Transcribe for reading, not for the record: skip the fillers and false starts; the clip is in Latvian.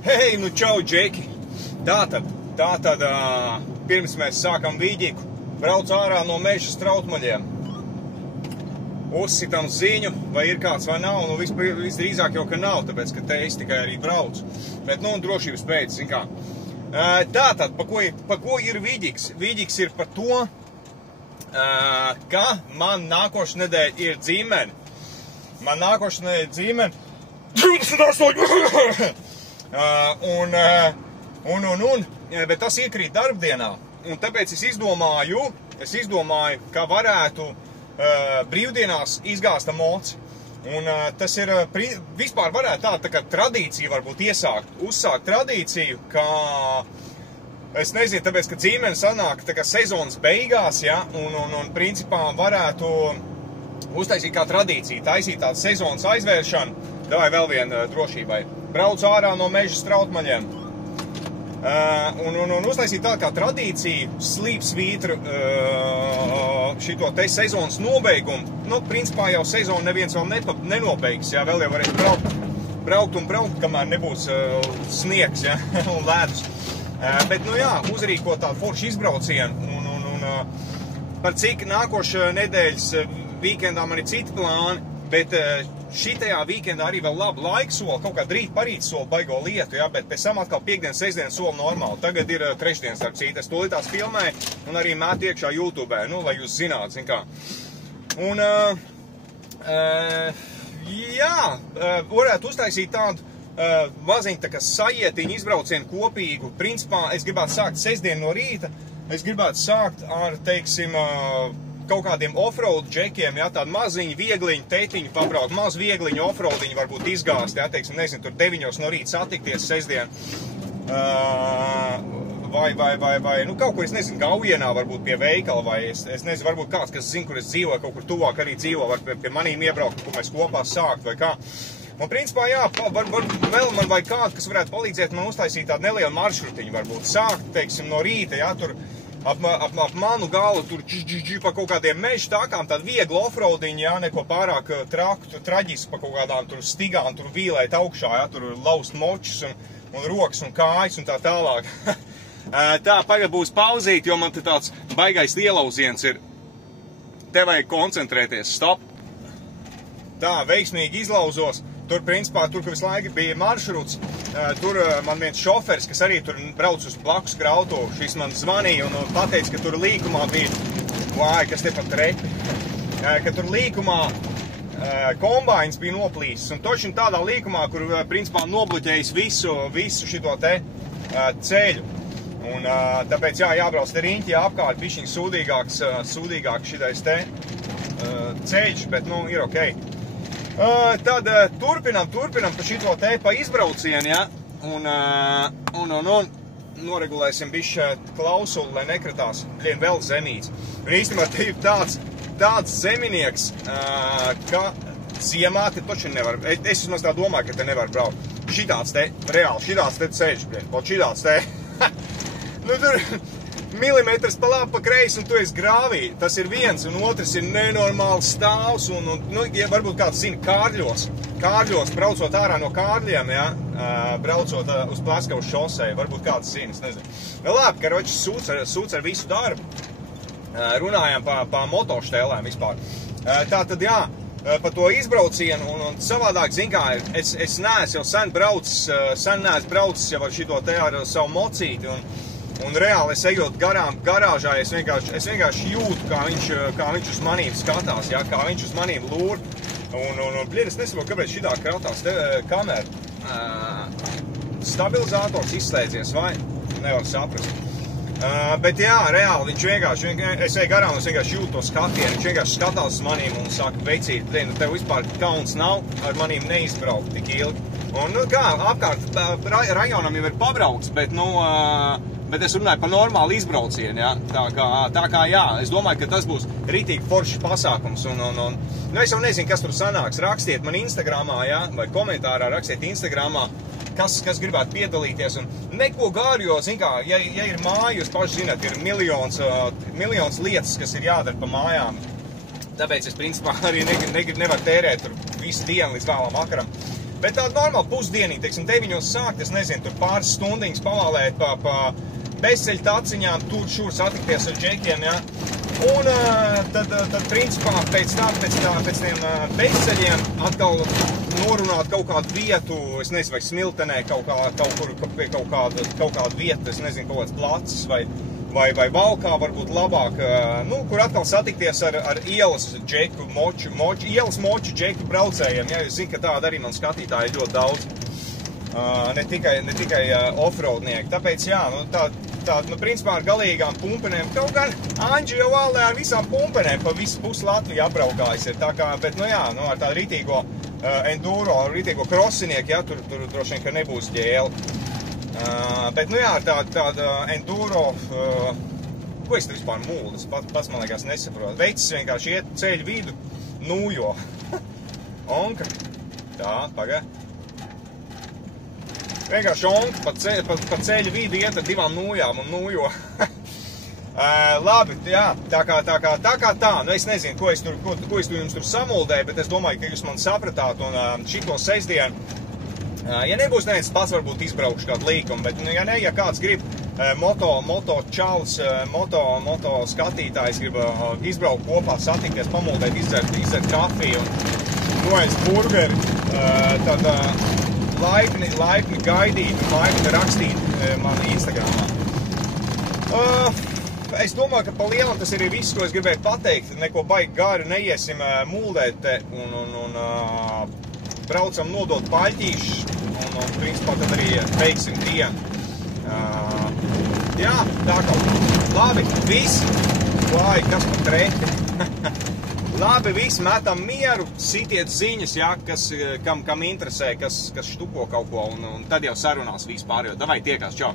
Hei, nu čau, Džeki! Tātad, pirms mēs sākam vīģiku, brauc ārā no meža strautmaļiem. Uzsitam ziņu, vai ir kāds vai nav, nu visdrīzāk jau, ka nav, tāpēc, ka te es tikai arī braucu. Bet, nu, drošības pēc, zin kā. Tātad, pa ko ir vīģiks? Vīģiks ir par to, ka man nākošu nedēļu ir dzimene. Man nākošu nedēļu dzimene 28! Bet tas iekrīt darbdienā, un tāpēc es izdomāju, ka varētu brīvdienās izgāsta moci. Un tas ir, vispār varētu tā kā tradīcija varbūt uzsākt tradīciju, ka, es nezinu, tāpēc, ka dzīmene sanāk tā kā sezonas beigās, ja, un principā varētu uztaisīt kā tradīciju, taisīt tādu sezonas aizvēršanu, vai vēl viena drošībai. Braucu ārā no meža strautmaļiem. Un uztaisīt tādu kā tradīciju, slīpsvītru šito te sezonas nobeigumu. Nu, principā jau sezonu neviens vēl nenobeigs, jā, vēl jau varēs braukt, kamēr nebūs sniegs, jā, un ledus. Bet, nu jā, uzrīkot tādu foršu izbraucienu, un par cik nākošā nedēļas vīkendā man ir citi plāni, bet šitajā vīkendā arī vēl labu laiku soli, kaut kā rīt parīt soli baigo lietu, ja, bet pēc tam atkal piekdienas, sestdienas soli normāli. Tagad ir trešdienas starp citu. Es tūlītās filmēju un arī mēt iekšā YouTube, nu, lai jūs zinātu, zin kā. Un, varētu uztaisīt tādu maziņu tā kā sajietiņu izbraucienu kopīgu. Principā es gribētu sākt sestdienu no rīta, es gribētu sākt ar, teiksim, kaut kādiem offroad džekiem, jā, tādu maziņu, viegliņu, tētiņu pabraukt, maz viegliņu offroadiņu varbūt izgāzt, jā, teiksim, nezinu, tur 9 no rīta satikties sestdien, vai, nu, kaut kur, es nezinu, Gaujienā varbūt pie veikala, vai es nezinu, varbūt kāds, kas zina, kur es dzīvoju, kaut kur tuvāk arī dzīvo, var pie manīm iebraukt, kur mēs kopā sākt, vai kā. Un, principā, jā, vēl man vajag kādu, kas varētu palīdzēt man uztaisīt tādu nelielu maršrutiņu, varbūt sākt, teiksim, no rīta, jā, tur, ap manu galu tur pa kaut kādiem mežu tākām, tādu vieglu offroadiņu, jā, neko pārāk traģisku pa kaut kādām tur stigām, tur vīlēt augšā, jā, tur laust močus un rokas un kājas un tā tālāk. Tā, pagad būs pauzīt, jo man te tāds baigais ielauziens ir. Te vajag koncentrēties, stop. Tā, veiksmīgi izlauzos. Tur, principā, tur, kur visu laiku bija maršruts, tur man viens šoferis, kas arī tur brauc uz blakus grautu, šis man zvanīja un pateica, ka tur līkumā bija, kas te pat repi, ka tur līkumā kombains bija noplīsis, un točin tādā līkumā, kur, principā, nobloķējis visu šito te ceļu. Un tāpēc, jā, jābrauc te riņķi apkārt, bišķiņ sūdīgāks šitais te ceļš, bet, nu, ir okei. Tad turpinam pa šito te pa izbraucienu, ja, un noregulēsim bišķi klausuli, lai nekratās vēl zemīts. Un īstenībā te ir tāds zeminieks, ka ziemā te toči nevar, es vismaz tā domāju, ka te nevar braukt. Šitāds te, reāli, šitāds te ceļš, kaut šitāds te, nu tur milimetrs pa labi, pa kreisi, un tu esi grāvī. Tas ir viens, un otrs ir nenormāls stāvs, un nu, ja varbūt kāds zina, Kārļos, braucot ārā no Kārļiem, ja, braucot uz Pleskavas šoseju, varbūt kāds zina, es nezinu. Vēl labi, karoči sūc ar visu darbu. Runājām pa motoštēlēm vispār. Tātad, jā, pa to izbraucienu, un savādāk, zin kā, es neesmu jau sen braucis jau ar šito te ar savu mocīti, un reāli es ejot garām garāžā, es vienkārši jūtu, kā viņš uz manīm skatās, jā, kā viņš uz manīm lūr. Un es nesaprotu, kāpēc šitā krautās kamera. Stabilizators izslēdzies, vai? Nevar saprast. Bet jā, reāli viņš vienkārši, es eju garām, es vienkārši jūtu to skatienu, viņš vienkārši skatās uz manīm un saka, veicīt, tev vispār kauns nav, ar manīm neizbraukt tik ilgi. Un, nu, kā, apkārt rajonam jau ir pabraukts, bet, nu, bet es runāju par normālu izbraucienu, ja? Tā kā, jā, es domāju, ka tas būs ritīgi foršs pasākums, nu, es jau nezinu, kas tur sanāks, rakstiet man Instagramā, ja? Vai komentārā rakstiet Instagramā, kas gribētu piedalīties, un neko garu, jo, zin kā, ja ir māja, jūs paši zināt, ir miljons lietas, kas ir jādara pa mājām, tāpēc es, principā, arī nevaru tērēt tur visu dienu līdz vēlam vakaram. Bet tāda normāla pusdienī, teiksim, 9 sākt, es nezinu, tur pāris stundiņas pavalēt pa bezceļu taciņām, tur šur satikties ar džekiem, ja. Un tad principā pēc tiem bezceļiem atkal norunāt kaut kādu vietu, es nezinu, vai Smiltenē kaut kur pie kaut kādu vietu, es nezinu, kaut kāds placis vai Valkā varbūt labāk, nu, kur atkal satikties ar ielas džeku, ielas moču džeku braucējiem, ja, jūs zinu, ka tāda arī man skatītāji ļoti daudz, ne tikai offroadnieki, tāpēc, jā, nu, nu, principā ar galīgām pumpenēm, kaut gan Anģi jau valdē ar visām pumpenēm pa visu pusi Latviju apbraukājis ir, tā kā, bet, nu jā, nu, ar tādu rītīgo enduro, rītīgo krosinieku, ja, tur droši vien, ka nebūs ģēli. Bet, nu jā, ar tādu enduro, ko es te vispār mūlu, es pats man liekas nesaprotu. Veicis vienkārši iet ceļu vidu, nūjo. Onka. Tā, pagā. Vienkārši onka pa ceļu vidu iet ar 2 nūjām un nūjo. Labi, jā, tā kā tā, nu es nezinu, ko es jums tur samuldēju, bet es domāju, ka jūs man sapratāt un šito sestdienu, ja nebūs neviens pats varbūt izbraukšu kādu līkumu, bet ja kāds grib moto čalis, moto skatītājs grib izbraukt kopā, satikties, pamuldēt, izdzert kafiju un noēst burgeri, tad laipni gaidīt, laipni rakstīt man Instagramā. Es domāju, ka pa lielam tas ir viss, ko es gribēju pateikt. Neko baigi gari neiesim muldēt te un braucam nodot paļķīšus un principā tad arī beigsim dienu. Jā, tā kaut kā. Labi, viss. Vai, kas man treti? Labi, visi metam mieru, sitiet ziņas, jā, kam interesē, kas štuko kaut ko un tad jau sarunās vispār, jo davai tiekās, čau.